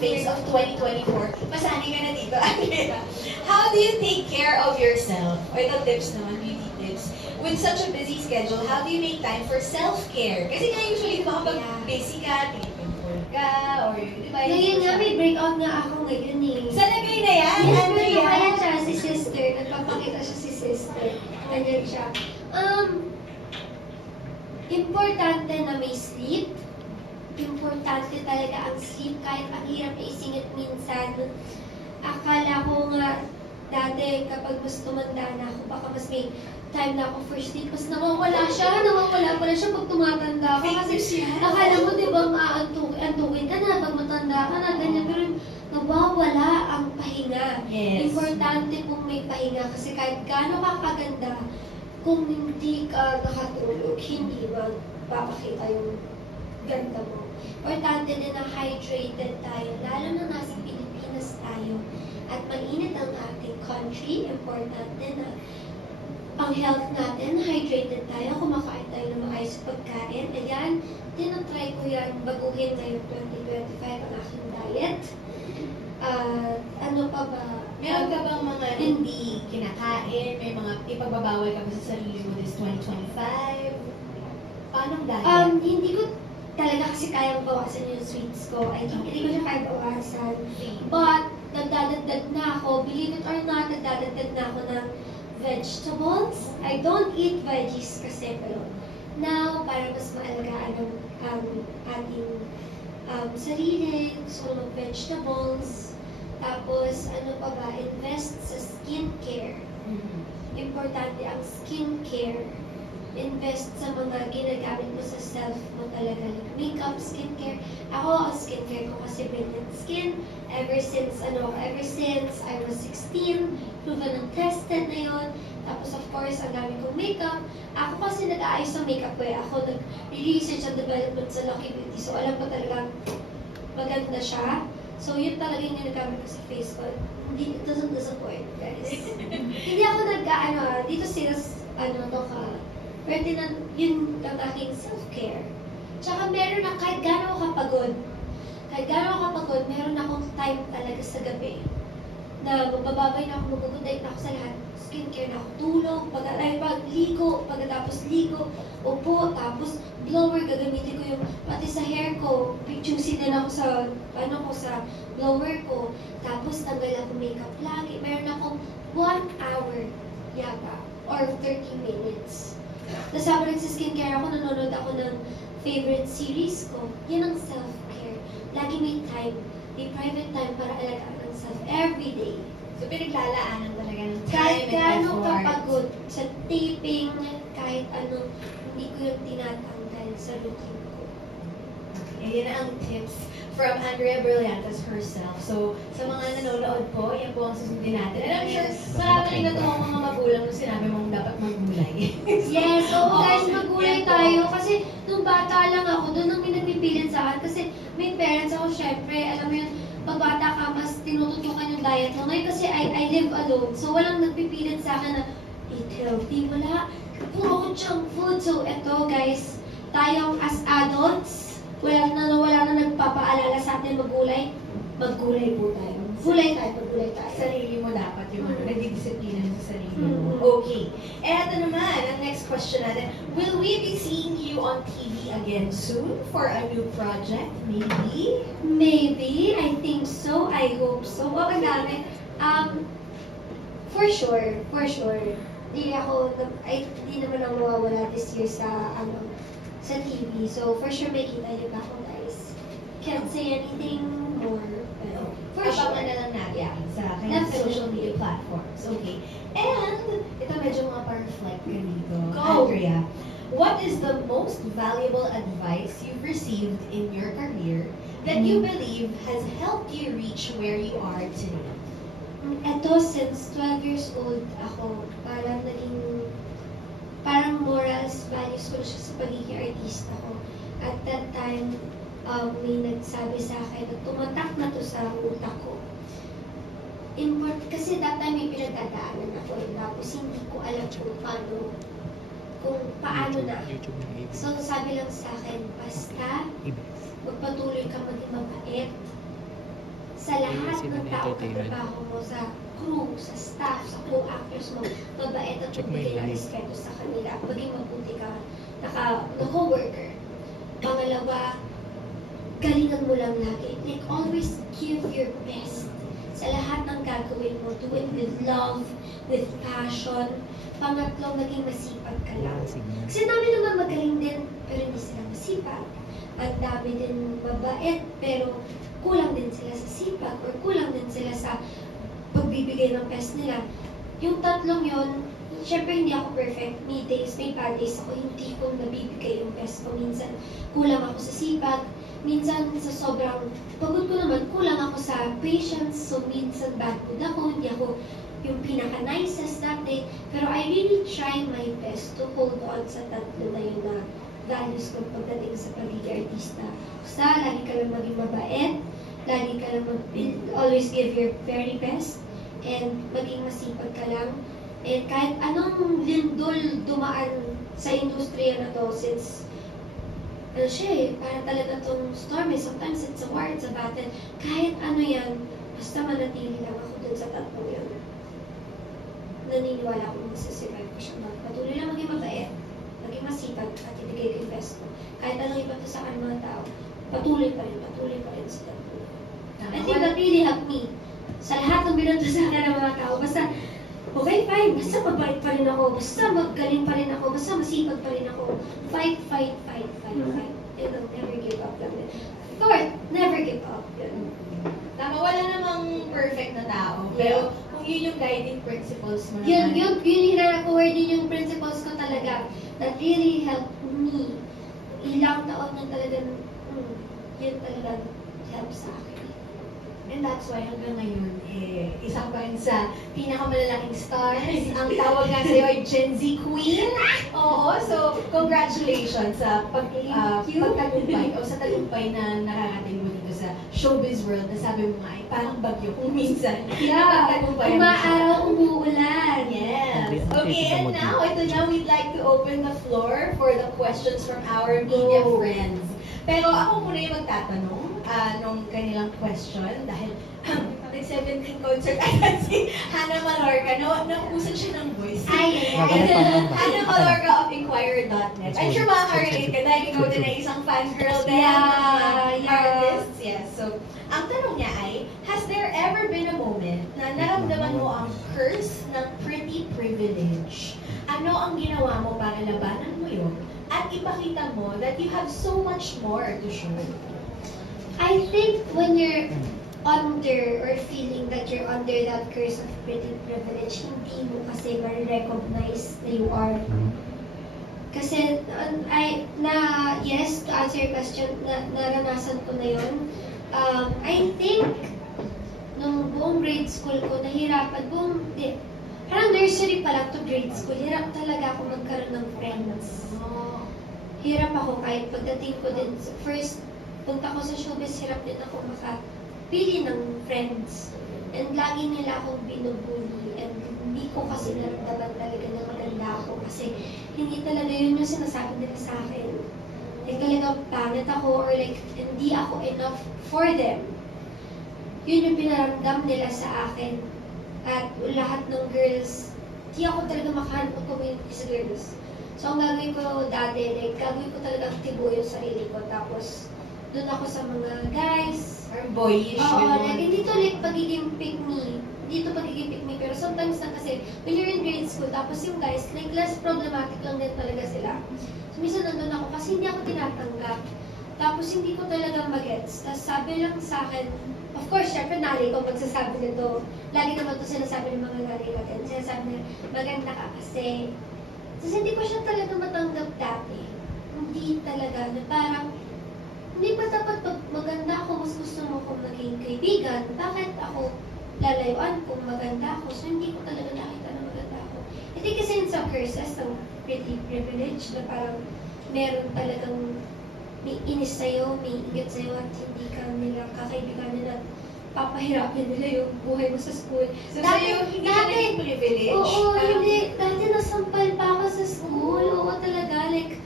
space of 2024. Masani ka na dito, Andrea. How do you take care of yourself? O ito tips naman, beauty tips. With such a busy schedule, how do you make time for self-care? Kasi nga usually, di ba kapag busy ka, pinipinpul ka, or di ba? Ngayon nga, may breakout nga ako ngayon eh. Sa lagay na yan, Andrea? Ayan siya, si sister. Nagpapakita siya si sister. Ayan siya. Importante na may sleep. Importante talaga ang sleep. Kahit ang hirap na isingit minsan. Akala ko nga, dati kapag mas tumanda na ako, baka mas may time na ako for sleep. Mas nawawala pala siya pag tumatanda ka. Kasi akala mo, di ba, antukin ka na, pag matanda ka na, ganyan. Pero nawawala ang pahinga. Yes. Importante kung may pahinga. Kasi kahit gaano ka kaganda, kung hindi ka nakatulog, hindi magpapakita yung ganda mo. Importante din na hydrated tayo, lalo na nasa Pilipinas tayo. At mainit ang ating country, importante na ang health natin, hydrated tayo, kumakain tayo ng maayos pagkain. Ayan, tinatry ko yan baguhin ngayong 2025 ang aking diet. Ano pa ba? Meron ka bang mga hindi kinakain? May mga ipagbabawal ka ba sa sarili mo this 2025? Paano diet? Hindi ko talaga kasi kayang bawasan yung sweets ko. I think hindi ko siya kaya bawasan. But, nagdadagdag na ako, believe it or not, nagdadagdag na ako ng vegetables. I don't eat veggies kasi, pero now, para mas maalagaan ang ating sarili, gusto ko ng vegetables. Tapos, ano pa ba, invest sa skincare. Importante ang skincare. Invest sa mga ginagamit mo sa self mo talaga. Like makeup, skincare. Ako, ang skincare ko kasi Brilliant Skin. Ever since I was 16, proven and tested na yun. Tapos, of course, ang dami kong makeup. Ako kasi nag-aayos ng makeup ko eh. Ako nag-research and development sa Lucky Beauty. So, alam ko talaga maganda siya. So, yun talaga yung ginagamit ko sa face ko. It doesn't disappoint, guys. Hindi ako dito sila, pero yun ang aking self-care. Tsaka meron na, kahit gano'n ako kapagod, meron akong time talaga sa gabi na magbabagay na ako, mag-good night na ako sa lahat. Skincare na ako, tulog, pagligo, pagkatapos ligo, upo, tapos blower, gagamitin ko yung, pati sa hair ko, choosy din ako sa blower ko, tapos tanggal ako makeup lagi. Meron akong 1 hour yata, or 30 minutes. Tapos habang nagsiskincare ako, nanonood ako ng favorite series ko. Yan ang self-care. Lagi may time, may private time para alagaan ng self every day. So, pinaglalaanan talaga ng time Kahit and gano'ng effort. kapagod sa taping, kahit ano, hindi ko yung tinatanggal sa routine ko. Yan ang tips from Andrea Brillantes herself. So, sa mga nanonood po, yan po ang susundin natin. And I'm sure, marami rin natuwang mga magulang nung sinabi mong dapat maggulay. Yes, oo guys, magulay tayo. Kasi nung bata lang ako, doon ang pinagpipilit sa akin. Kasi may parents ako, syempre, alam mo yun, pag bata ka, mas tinututukan yung diet mo. Ngayon kasi I live alone. So, walang nagpipilit sa akin na eat healthy. Wala. Puro junk food. So, eto guys, tayong as adults, wala na nagpapaalala sa atin magulay. Maggulay po tayo. Gulay tayo. Sarili mo dapat yung nagdidisiplina sa sarili mo. Okay. Eto naman, ang next question natin. Will we be seeing you on TV again soon for a new project? Maybe? Maybe. I think so. I hope so. Wag namin. For sure. Hindi naman ako mawawala this year sa TV. So, for sure, may kita niyo ba ako, guys? Can't say anything more. Pero, for sure. Abangan na lang natin sa kanyang social media platforms. Okay. And, ito medyo mga pa-reflect ka dito. Go! Andrea, what is the most valuable advice you've received in your career that you believe has helped you reach where you are today? Ito, since 12 years old ako, parang morals, values ko na siya sa pagiging artista ko. At that time, may nagsabi sa akin na tumatak na to sa utak ko. Kasi that time may pinagdadaanan ako tapos hindi ko alam kung paano na. So sabi lang sa akin, basta magpatuloy ka maging mabait, sa lahat ng tao katrabaho mo, sa crew, sa staff, sa co-actors mo, mabait at magbigay ng respeto sa kanila. Maging mabuti ka na co-worker. Pangalawa, galingan mo lang lagi. Like, always give your best sa lahat ng gagawin mo. Do it with love, with passion. Pangatlo, maging masipag ka lang. Kasi dami naman magaling din, pero hindi sila masipag. Ang dami din mabait, pero kulang din sila sa sipag or kulang din sila sa pagbibigay ng best nila. Yung tatlong yon, syempre hindi ako perfect. May days, may bad days ako, hindi ko nabibigay yung best ko. Minsan, kulang ako sa sipag. Minsan, sa sobrang pagod ko naman, kulang ako sa patience. So, minsan bad mood ako, hindi ako yung pinaka-nicest dati. Pero I really try my best to hold on sa tatlo na yun na values ko pagdating sa pagiging artista. Basta, lagi ka lang maging mabait, lagi ka lang always give your very best, and maging masipag ka lang. And kahit anong lindol dumaan sa industriya na to, since ano siya eh, parang talaga tong storm eh, sometimes it's a war, it's a battle, kahit ano yan, basta manatili lang ako dun sa tatlong yan. Naniniwala akong masisurvive ko siya. Patuloy lang maging mabait, maging masipag, at ibigay ko yung best ko. Kahit anong iba to sa akin mga tao, patuloy pa rin sila. I think that really helped me. Sa lahat ng binanto sa akin ng mga tao, basta, okay, fine, basta mabait pa rin ako, basta magaling pa rin ako, basta masipag pa rin ako. Fight. You know, never give up lang din. Of course, never give up. Yun. Tama, wala namang perfect na tao. Pero kung yun yung guiding principles mo Yun naman. hinakuha din yung principles ko talaga that really helped me. Ilang taon na talagang, yun talaga help sa akin. And that's why hanggang ngayon, isa ka pa rin sa pinakamalalaking stars. Ang tawag nga sa'yo ay Gen Z Queen. Oo, so congratulations sa pagtagumpay o sa tagumpay na nakarating mo dito sa showbiz world na sabi mo nga ay parang bagyo kung minsan. Umaaraw, umuulan. Yes. Okay, and now, we'd like to open the floor for the questions from our media friends. Pero ako muna yung magtatanong nung kanilang question dahil nag-17 concert agad si Hannah Malorca. Nauusan siya ng voice. Hannah Malorca of Inquirer.net. I'm sure makaka-relate ka dahil ikaw din ay isang fangirl din ng artists. Yes. So, ang tanong niya ay, has there ever been a moment na naramdaman mo ang curse ng pretty privilege? Ano ang ginawa mo para labanan mo yun? At ipakita mo that you have so much more to show. I think when you're under or feeling that you're under that curse of pretty privilege, hindi mo kasi ma-recognize na you are. Kasi, yes, to answer your question, naranasan ko na yun. I think, nung buong grade school ko, parang nursery pa lang to grade school, hirap talaga ako magkaroon ng friends. Hirap ako kahit pagdating ko din, first punta ko sa showbiz, hirap din ako makapili ng friends. And lagi nila akong binubuli. And hindi ko kasi naramdaman talaga na maganda ako. Kasi hindi talaga yun yung sinasabi nila sa akin. Like talaga pangit ako or like hindi ako enough for them. Yun yung pinaramdam nila sa akin. At lahat ng girls, hindi ako talaga makahanap ng community sa girls. So ang gagawin ko dati, like gagawin ko talaga aktibo yung sarili ko. Tapos doon ako sa mga guys. Or boyish. Oo, like, hindi to like pagiging pick me. Hindi to pagiging pick me. Pero sometimes na kasi, when you're in grade school, tapos yung guys, like less problematic lang din talaga sila. So, minsan nandun ako kasi hindi ako tinatanggap. Tapos hindi ko talaga magets. Tapos sabi lang sa akin, of course, syempre nalay ko magsasabi nito. Lagi naman to sinasabi ng mga nalay natin. Sinasabi nila, maganda ka kasi. Tapos hindi ko siya talaga matanggap dati. Hindi talaga, na parang, hindi ba dapat pag maganda ako, mas gusto mo akong maging kaibigan? Bakit ako lalayuan kung maganda ako? So, hindi ko talaga nakita na maganda ako. I think kasi in some curses, ng pretty privilege, na parang meron talagang may inis sa'yo, may ingat sa'yo, at hindi ka nila kakaibiganin at papahirapin nila yung buhay mo sa school. So, sa'yo, hindi ka naging privilege? Oo, hindi. Dati nasampal pa ako sa school. Oo talaga, like,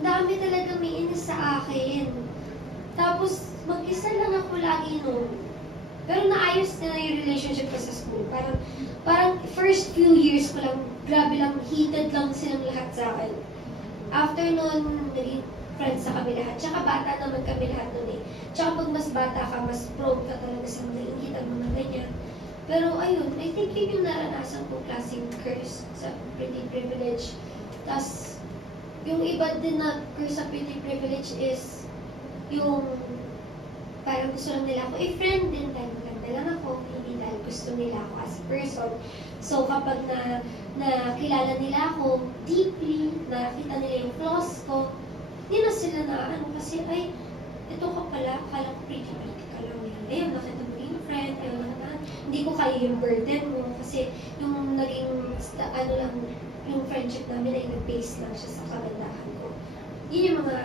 ang dami talaga may inis sa akin. Tapos, mag-isa lang ako lagi noon. Pero naayos na yung relationship ko sa school. Parang first few years ko lang, grabe lang, heated lang silang lahat sa akin. After nun, naging friends na kami lahat. Tsaka bata naman kami lahat nun eh. Tsaka pag mas bata ka, mas prone ka talaga sa mga ingit at mga ganyan. Pero ayun, I think yun yung naranasan kong klaseng curse sa pretty privilege. Tapos, yung iba din na curse sa pretty privilege is yung parang gusto lang nila ako i-friend din dahil maganda lang ako, hindi dahil gusto nila ako as a person. So kapag nakilala nila ako deeply, nakita nila yung flaws ko, hindi na sila na ano kasi ay, ito ka pala, akala ko pretty ka lang yan. Ayun, nakita mo yung friend, ayun, hindi ko kaya yung burden mo kasi yung naging, ano lang, yung friendship namin ay nag-base lang siya sa kagandahan ko. Yun yung mga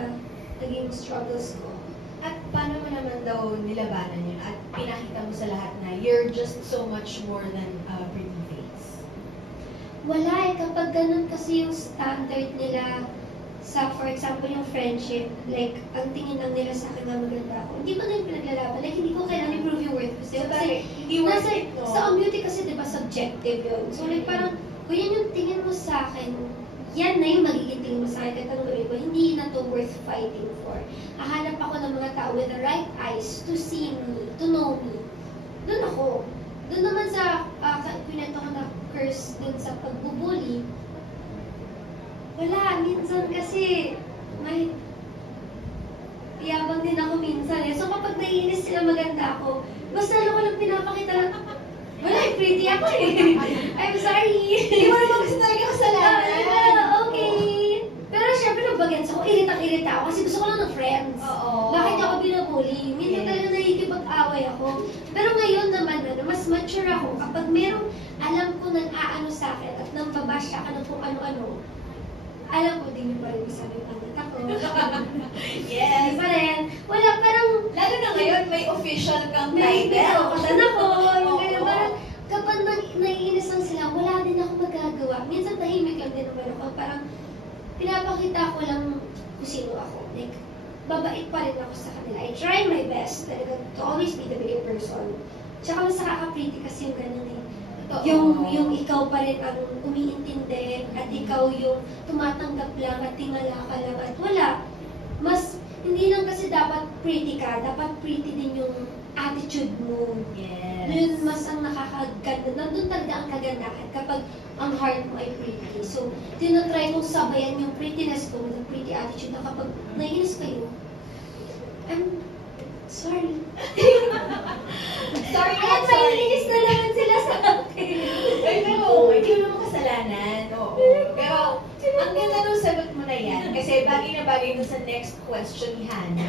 naging struggles ko. At paano mo naman daw nilabanan yun at pinakita mo sa lahat na you're just so much more than a pretty face? Wala eh, kapag ganun kasi yung standard nila sa, for example, yung friendship, like, ang tingin lang nila sa akin na maganda ako. Hindi ko na yung pinaglalaban. Like, hindi ko kailangan i-prove yung worth ko. Kasi, hindi worth it, no? Sa beauty kasi, di ba, subjective yun. So, like, parang, kung yan yung tingin mo sa akin, yan na yung magiging tingin mo sa akin. Kahit anong gawin ko, hindi na to worth fighting for. Hahanap ako ng mga tao with the right eyes to see me, to know me. Doon ako. Doon naman sa, pinento ko na curse dun sa pagbubuli, wala, minsan kasi may yabang din ako minsan eh. So kapag naiinis sila maganda ako, mas lalo ko lang pinapakita lang, wala, pretty ako eh. I'm sorry. Hindi mo naman gusto talaga kasalanan. Okay. Pero syempre nung bagets ako, iritang-irita ako kasi gusto ko lang ng friends. Oo. Bakit ako binabuli? Minsan talaga nakikipag-away ako. Pero ngayon naman, mas mature ako. Kapag merong alam ko nang aano sa akin at nang babash ka ng kung ano-ano, alam ko din yung pa rin sabi pangit ako. Yes. Hindi pa rin. Wala, parang... Lalo na ngayon, may official kang May title. katan ako. Yung Oo. ganun, parang kapag naiinis lang sila, wala din ako magagawa. Minsan tahimik lang din naman ako. Parang pinapakita ko lang kung sino ako. Like, babait pa rin ako sa kanila. I try my best talaga to always be the bigger person. Tsaka mas nakaka-pretty kasi yung ganun eh. Yung ikaw pa rin ang umiintindi at ikaw yung tumatanggap lang at tingala ka lang at wala. Mas, hindi lang kasi dapat pretty ka, dapat pretty din yung attitude mo. Yes. Yun mas ang nakakaganda. Nandun talaga ang kagandahan kapag ang heart mo ay pretty. So, tinatry kong sabayan yung prettiness ko with a pretty attitude na kapag naiinis kayo, I'm sorry. Sorry, Ayan, not sorry. naiinis na naman sila sa akin. Ay, pero, hindi mo naman kasalanan. Oo. Pero, ang ganda nung sagot mo na yan. Kasi bagay na bagay dun sa next question ni Hannah.